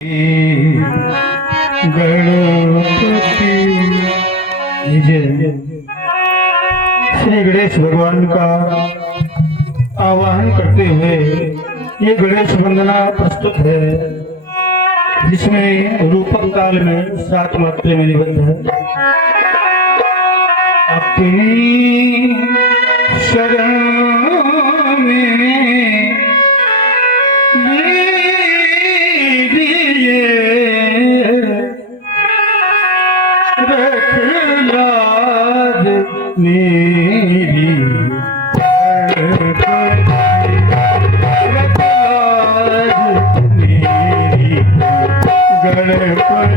गणपति श्री गणेश भगवान का आवाहन करते हुए ये गणेश वंदना प्रस्तुत है, जिसमें रूपक ताल में 7 मात्रे में निबद्ध है। अपनी शरण में रख लाज मेरी, रख लाज मेरी गणपति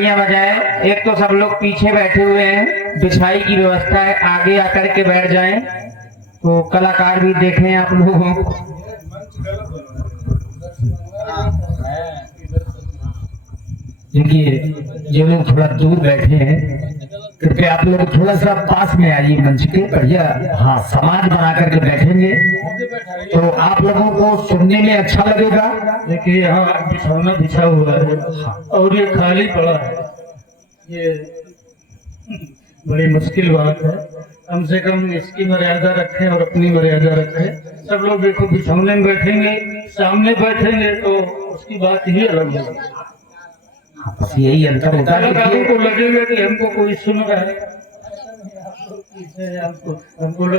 तालियां बजाएं। एक तो सब लोग पीछे बैठे हुए हैं, बिछाई की व्यवस्था है, आगे आकर के बैठ जाएं तो कलाकार भी देखें आप लोगों को। देखिए ये लोग थोड़ा दूर बैठे हैं, कृपया आप लोग थोड़ा सा पास में आइए मंच के। बढ़िया हाँ समाज बना करके बैठेंगे तो आप लोगों को सुनने में अच्छा लगेगा। देखिए यहाँ बिछौना बिछा हुआ है और ये खाली पड़ा है, ये बड़ी मुश्किल बात है। कम से कम इसकी मर्यादा रखें और अपनी मर्यादा रखें। सब लोग देखो बिछौने में बैठेंगे, सामने बैठेंगे तो उसकी बात ही अलग है। बस यही अंतर होता है। कलाकारों को लगेगा कि हमको कोई सुन रहा है, हमको लग